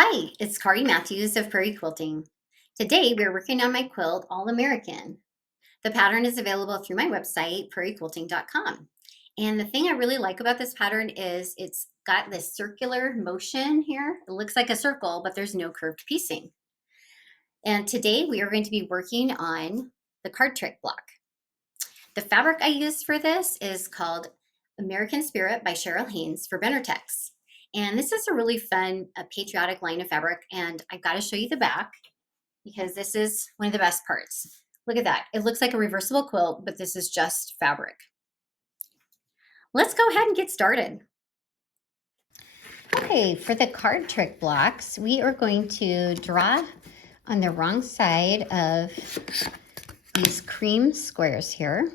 Hi, it's Kari Matthews of Prairie Quilting. Today we're working on my quilt All American. The pattern is available through my website, prairiequilting.com. And the thing I really like about this pattern is it's got this circular motion here. It looks like a circle, but there's no curved piecing. And today we are going to be working on the card trick block. The fabric I used for this is called American Spirit by Cheryl Haynes for Benartex. And this is a really fun, patriotic line of fabric. And I've got to show you the back because this is one of the best parts. Look at that. It looks like a reversible quilt, but this is just fabric. Let's go ahead and get started. Okay, for the card trick blocks, we are going to draw on the wrong side of these cream squares here.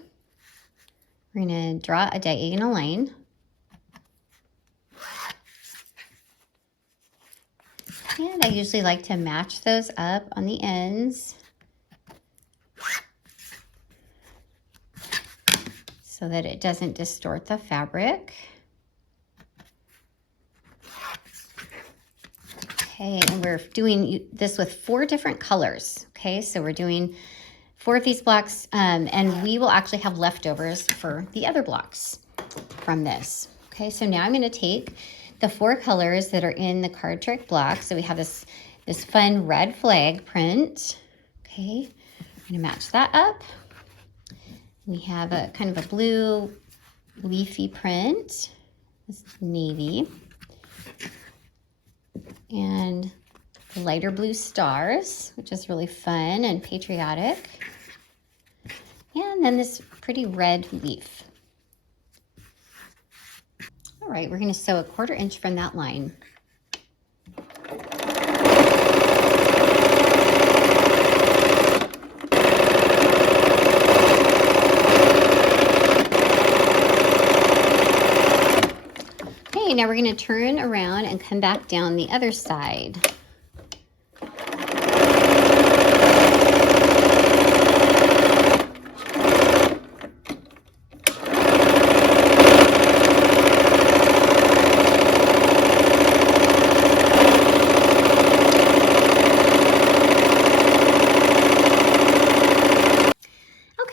We're going to draw a diagonal line. And I usually like to match those up on the ends so that it doesn't distort the fabric. Okay, and we're doing this with 4 different colors. Okay, so we're doing 4 of these blocks, and we will actually have leftovers for the other blocks from this. Okay, so now I'm going to take the 4 colors that are in the card trick block. So we have this fun red flag print. Okay, I'm going to match that up. We have a kind of a blue leafy print. This is navy. And the lighter blue stars, which is really fun and patriotic. And then this pretty red leaf. All right, we're going to sew a 1/4 inch from that line. Okay, now we're going to turn around and come back down the other side.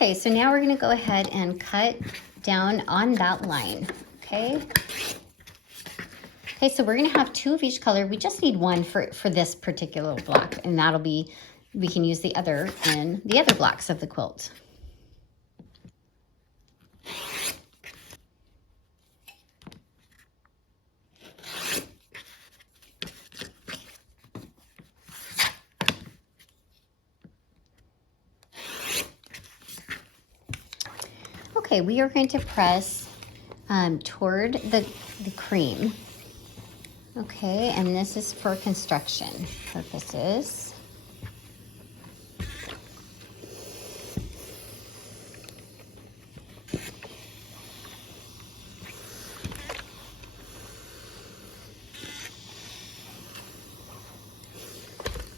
Okay, so now we're going to go ahead and cut down on that line. Okay. Okay, so we're going to have 2 of each color. We just need 1 for this particular block, and that'll be, we can use the other in the other blocks of the quilt. Okay, we are going to press toward the cream. Okay, and this is for construction purposes.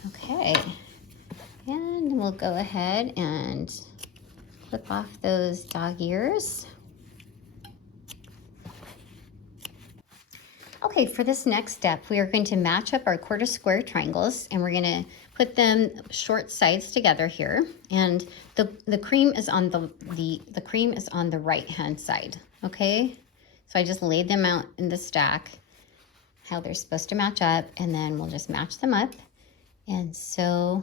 Okay, and we'll go ahead and flip off those dog ears. Okay, for this next step, we are going to match up our 1/4 square triangles, and we're going to put them short sides together here. And the cream is on the cream is on the right hand side. Okay, so I just laid them out in the stack, how they're supposed to match up, and then we'll just match them up and sew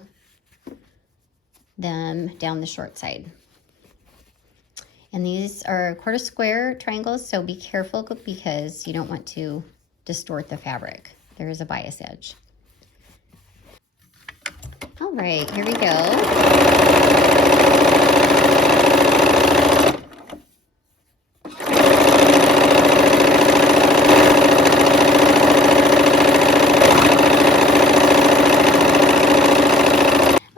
them down the short side. And these are 1/4 square triangles, so be careful because you don't want to distort the fabric. There is a bias edge. All right, here we go.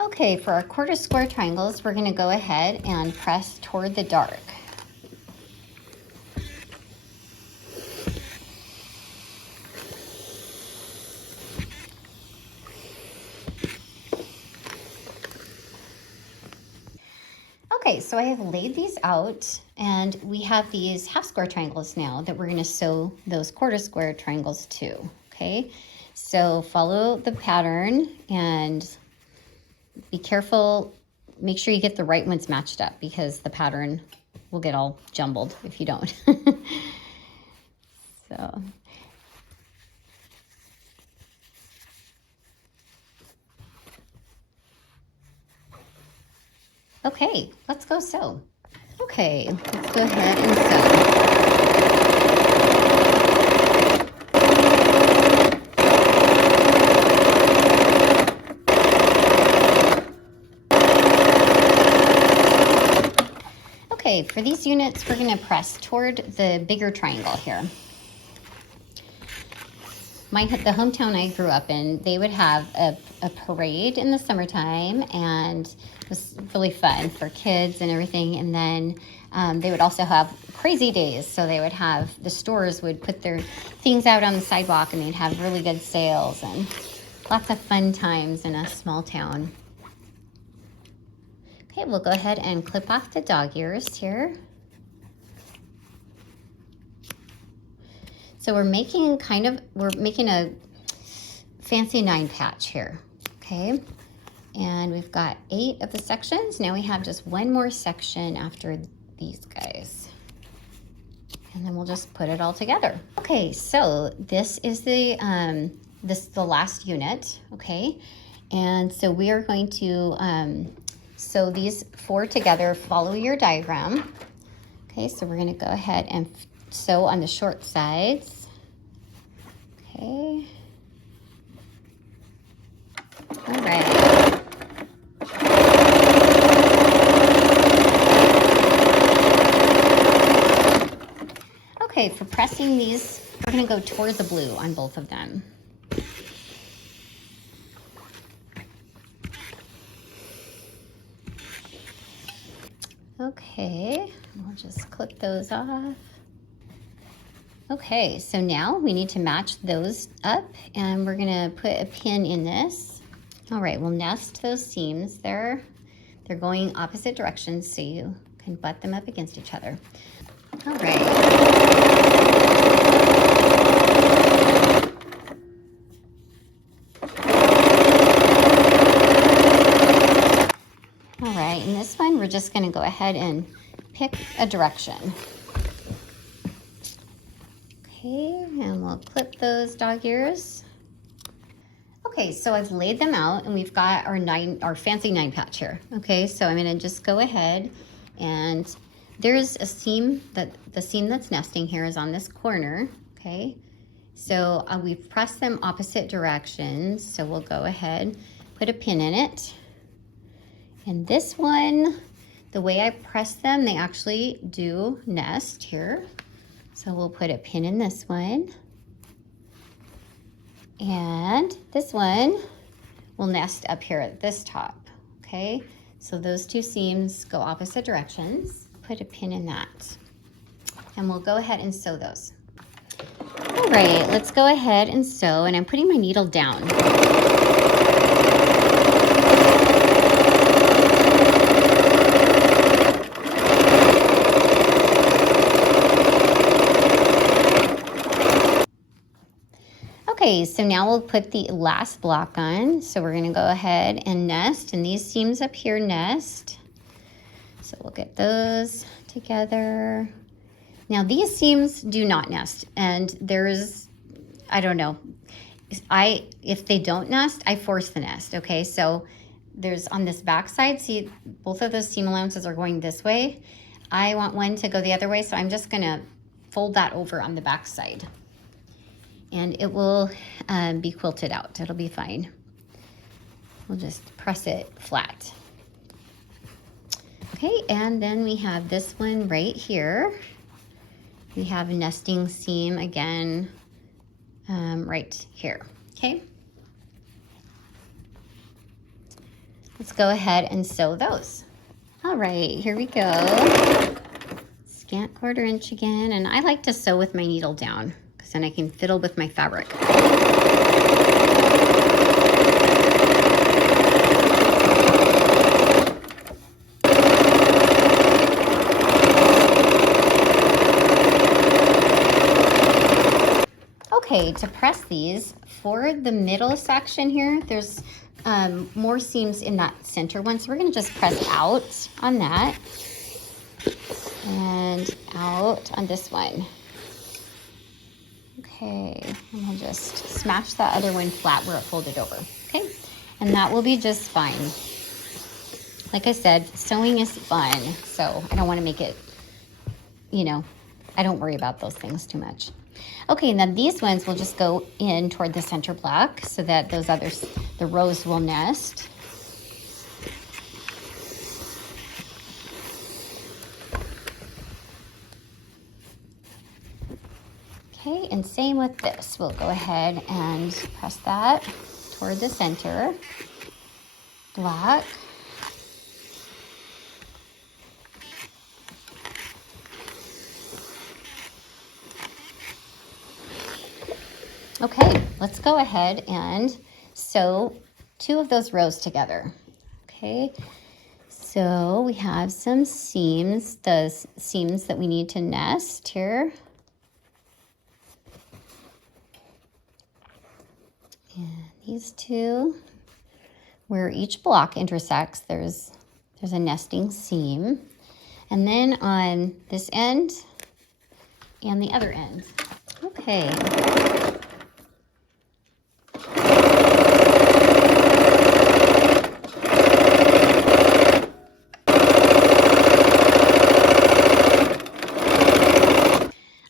Okay, for our 1/4 square triangles, we're going to go ahead and press toward the dark. Okay, so I have laid these out, and we have these 1/2 square triangles now that we're going to sew those 1/4 square triangles to. Okay, so follow the pattern and be careful. Make sure you get the right ones matched up because the pattern will get all jumbled if you don't. So, okay, let's go sew. Okay, let's go ahead and sew. Okay, for these units, we're going to press toward the bigger triangle here. The hometown I grew up in, they would have a parade in the summertime, and it was really fun for kids and everything. And then they would also have crazy days. So they would have, the stores would put their things out on the sidewalk, and they'd have really good sales and lots of fun times in a small town. Okay, we'll go ahead and clip off the dog ears here. So we're making a fancy 9 patch here, okay? And we've got 8 of the sections. Now we have just one more section after these guys. And then we'll just put it all together. Okay, so this is the last unit, okay? And so we are going to sew these 4 together, follow your diagram. Okay, so we're gonna go ahead and sew on the short sides. Okay. All right. Okay, for pressing these, we're gonna go toward the blue on both of them. Okay, we'll just clip those off. Okay, so now we need to match those up, and we're gonna put a pin in this. All right, we'll nest those seams there. They're going opposite directions, so you can butt them up against each other. All right. All right, in this one, we're just gonna go ahead and pick a direction. Okay, and we'll clip those dog ears. Okay, so I've laid them out, and we've got our fancy 9 patch here. Okay, so I'm gonna just go ahead, and there's a seam the seam that's nesting here is on this corner. Okay, so we've pressed them opposite directions. So we'll go ahead, put a pin in it. And this one, the way I press them, they actually do nest here. So we'll put a pin in this one. And this one will nest up here at this top, okay? So those 2 seams go opposite directions. Put a pin in that. And we'll go ahead and sew those. All right, let's go ahead and sew, and I'm putting my needle down. Okay, so now we'll put the last block on. So we're gonna go ahead and nest, and these seams up here nest. So we'll get those together. Now these seams do not nest, and I don't know, if they don't nest, I force the nest, okay? So there's on this back side, see both of those seam allowances are going this way. I want one to go the other way, so I'm just gonna fold that over on the back side. And it will be quilted out. It'll be fine. We'll just press it flat. Okay, and then we have this one right here. We have a nesting seam again right here, okay? Let's go ahead and sew those. All right, here we go. Scant 1/4 inch again, and I like to sew with my needle down, and I can fiddle with my fabric. Okay, to press these, for the middle section here, there's more seams in that center one. So we're gonna just press out on that and out on this one. Okay, and we'll just smash that other one flat where it folded over, okay? And that will be just fine. Like I said, sewing is fun, so I don't wanna make it, you know, I don't worry about those things too much. Okay, and then these ones will just go in toward the center block so that those others, the rows will nest. Okay, and same with this. We'll go ahead and press that toward the center block. Okay, let's go ahead and sew 2 of those rows together. Okay, so we have some seams, the seams that we need to nest here. And these 2, where each block intersects, there's a nesting seam. And then on this end and the other end. Okay.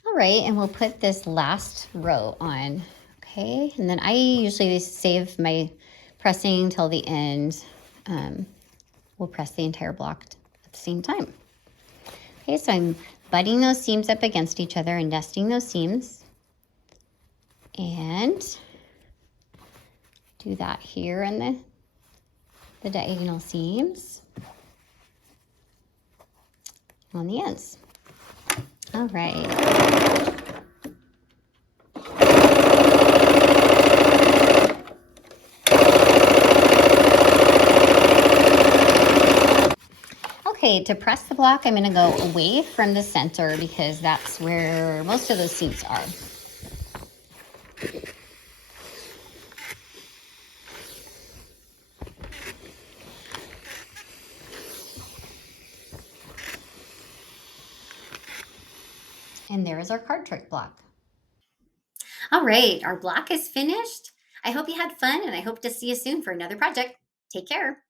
All right, and we'll put this last row on. Okay, and then I usually save my pressing till the end. We'll press the entire block at the same time. Okay, so I'm butting those seams up against each other and nesting those seams. And do that here in the diagonal seams on the ends. All right. Okay, to press the block, I'm going to go away from the center because that's where most of those seams are. And there is our card trick block. All right, our block is finished. I hope you had fun and I hope to see you soon for another project. Take care.